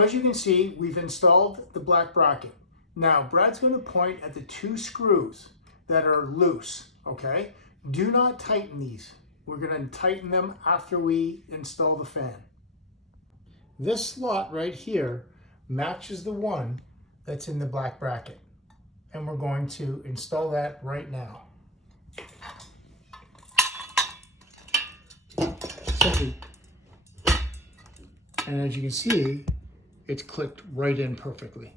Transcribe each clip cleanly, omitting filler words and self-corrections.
As you can see, we've installed the black bracket. Now, Brad's going to point at the 2 screws that are loose, okay? Do not tighten these. We're going to tighten them after we install the fan. This slot right here matches the one that's in the black bracket. And we're going to install that right now. Simply. And as you can see, it's clicked right in perfectly.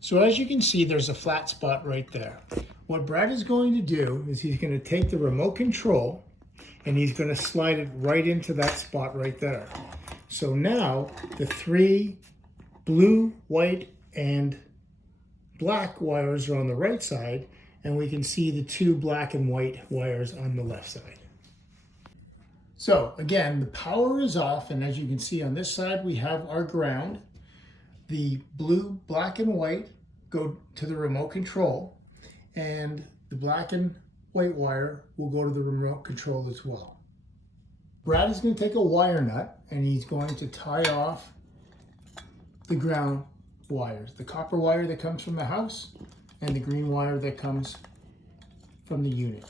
So as you can see, there's a flat spot right there. What Brad is going to do is he's going to take the remote control and he's going to slide it right into that spot right there. So now the 3 blue, white, and black wires are on the right side, and we can see the 2 black and white wires on the left side. So again, the power is off, and as you can see on this side, we have our ground. The blue, black, and white go to the remote control, and the black and white wire will go to the remote control as well. Brad is going to take a wire nut, and he's going to tie off the ground wires, the copper wire that comes from the house, and the green wire that comes from the unit.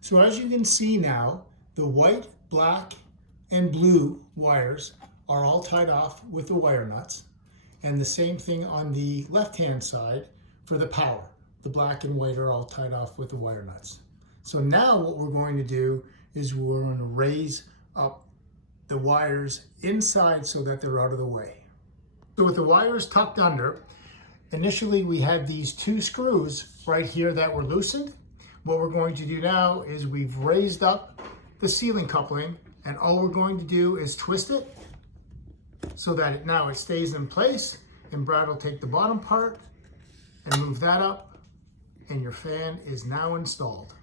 So as you can see now, the white, black, and blue wires are all tied off with the wire nuts, and the same thing on the left-hand side for the power. The black and white are all tied off with the wire nuts. So now what we're going to do is we're going to raise up the wires inside so that they're out of the way. So with the wires tucked under, initially we had these 2 screws right here that were loosened. What we're going to do now is we've raised up the ceiling coupling, and all we're going to do is twist it so that now it stays in place, and Brad will take the bottom part and move that up, and your fan is now installed.